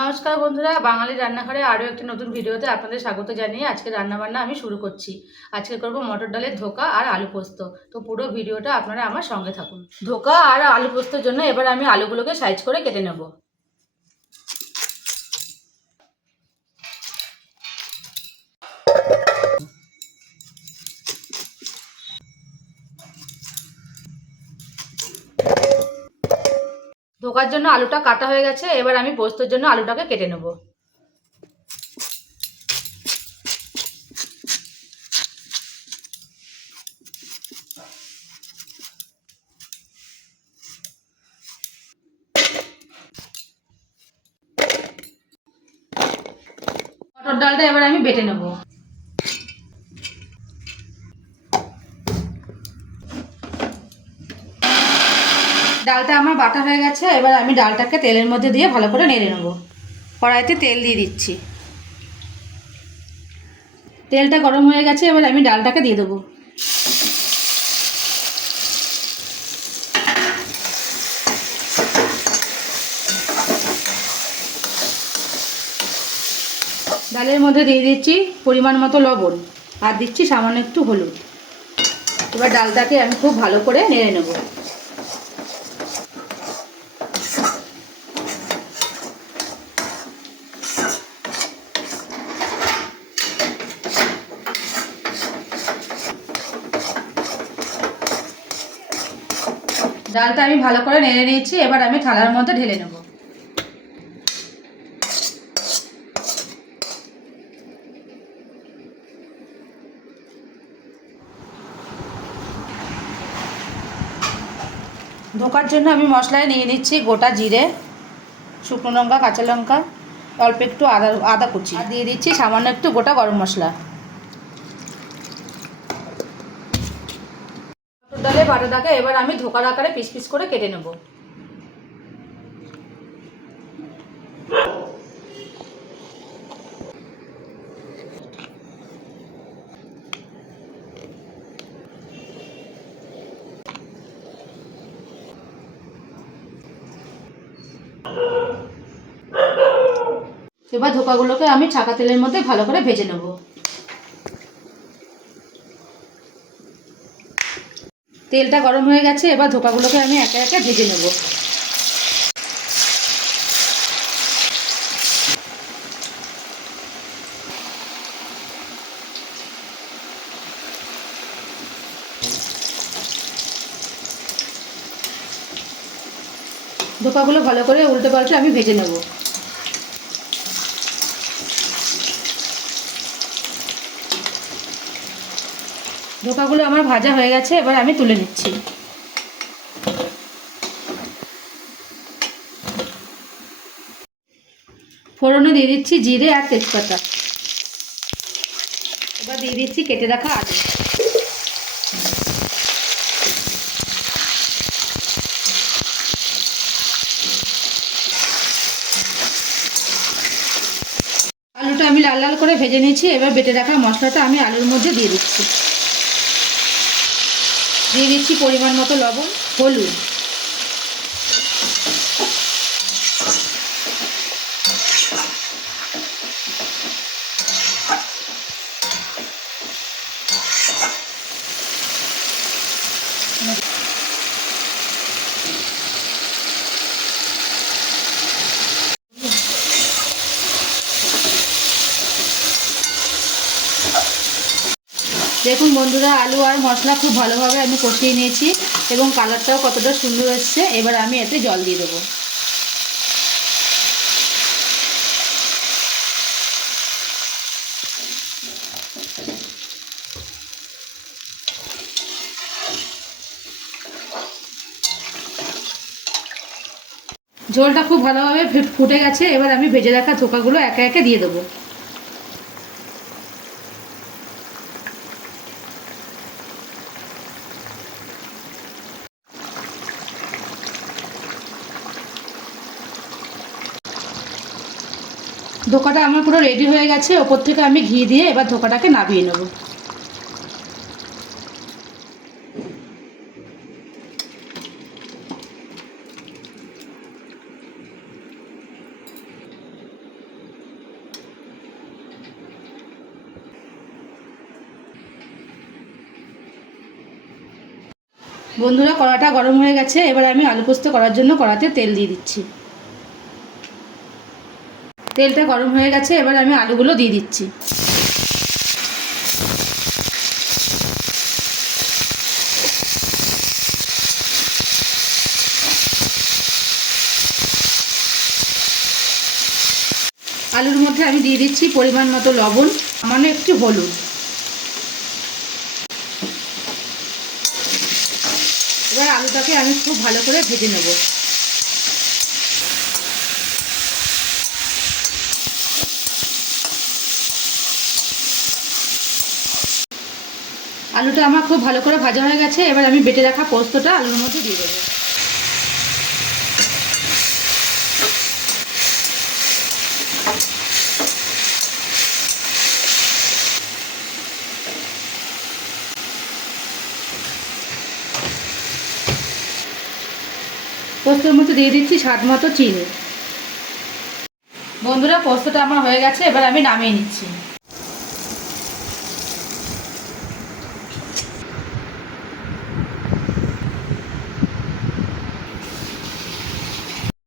নমস্কার বন্ধুরা, বাঙালি রান্নাঘরে আরও একটি নতুন ভিডিওতে আপনাদের স্বাগত জানিয়ে আজকে রান্নাবান্না আমি শুরু করছি। আজকে করব মটর ডালের ধোকা আর আলু পোস্ত। তো পুরো ভিডিওটা আপনারা আমার সঙ্গে থাকুন। ধোকা আর আলু পোস্তর জন্য এবার আমি আলুগুলোকে সাইজ করে কেটে নেব। ধোকার জন্য আলুটা কাটা হয়ে গেছে, এবার আমি পোস্তর জন্য আলুটাকে কেটে নেব। মটর ডালটা এবার আমি বেটে নেব। ডালটা আমার বাটা হয়ে গেছে, এবার আমি ডালটাকে তেলের মধ্যে দিয়ে ভালো করে নেড়ে নেব। কড়াইতে তেল দিয়ে দিচ্ছি। তেলটা গরম হয়ে গেছে, এবার আমি ডালটাকে দিয়ে দেবো। ডালের মধ্যে দিয়ে দিচ্ছি পরিমাণ মতো লবণ আর দিচ্ছি সামান্য একটু হলুদ। এবার ডালটাকে আমি খুব ভালো করে নেড়ে নেব। ডালটা আমি ভালো করে নেড়ে নিয়েছি, এবার আমি থালার মধ্যে ঢেলে নেব। ধোকার জন্য আমি মশলায় নিয়ে নিচ্ছি গোটা জিরে, শুকনো লঙ্কা, কাঁচা লঙ্কা, অল্প একটু আদা কুচি, আর দিয়ে দিচ্ছি সামান্য একটু গোটা গরম মশলা। মটর ডালের বাটাটাকে এবার আমি ধোকার আকারে পিস পিস করে কেটে নেব। এবার ধোকাগুলোকে আমি ছাকা তেলের মধ্যে ভালো করে ভেজে নেব। তেলটা গরম হয়ে গেছে, এবার ধোকাগুলোকে আমি একে একে ভেজে নেব। ধোকাগুলো ভালো করে উল্টে পাল্টে আমি ভেজে নেব। ধোকাগুলো আমার ভাজা হয়ে গেছে, এবার আমি তুলে নিচ্ছি। ফোড়নে দিয়ে দিচ্ছি জিরে আর তেজপাতা। এবার দিয়ে দিচ্ছি কেটে রাখা আলু। আলুটা আমি লাল লাল করে ভেজে নিয়েছি, এবার বেটে রাখা মশলাটা আমি আলুর মধ্যে দিয়ে দিচ্ছি। দিয়ে দিচ্ছি পরিমাণ মতো লবণ, হলুদ। দেখুন বন্ধুরা, আলু আর মশলা খুব ভালোভাবে আমি কষিয়ে নিয়েছি এবং কালারটাও কতটা সুন্দর এসছে। এবার আমি এতে জল দিয়ে দেবো। ঝোলটা খুব ভালোভাবে ফুটে গেছে, এবার আমি ভেজে রাখা ধোকাগুলো একে একে দিয়ে দেবো। ধোকাটা আমার পুরো রেডি হয়ে গেছে। ওপর থেকে আমি ঘি দিয়ে এবার ধোকাটাকে নামিয়ে নেব। বন্ধুরা, কড়াটা গরম হয়ে গেছে। এবার আমি আলু পোস্ত করার জন্য কড়াতে তেল দিয়ে দিচ্ছি। তেলটা গরম হয়ে গেছে, এবার আমি আলুগুলো দিয়ে দিচ্ছি। আলুর মধ্যে আমি দিয়ে দিচ্ছি পরিমাণ মতো লবণ, সামান্য একটু হলুদ। এবার আলুটাকে আমি খুব ভালো করে ভেজে নেব। আলুটা আমার খুব ভালো করে ভাজা হয়ে গেছে। এবার আমি বেটে রাখা পোস্তটা আলুর মধ্যে দিয়ে দেবো। পোস্তর মধ্যে দিয়ে দিচ্ছি স্বাদ মতো চিনি। বন্ধুরা, পোস্তটা আমার হয়ে গেছে, এবার আমি নামিয়ে নিচ্ছি।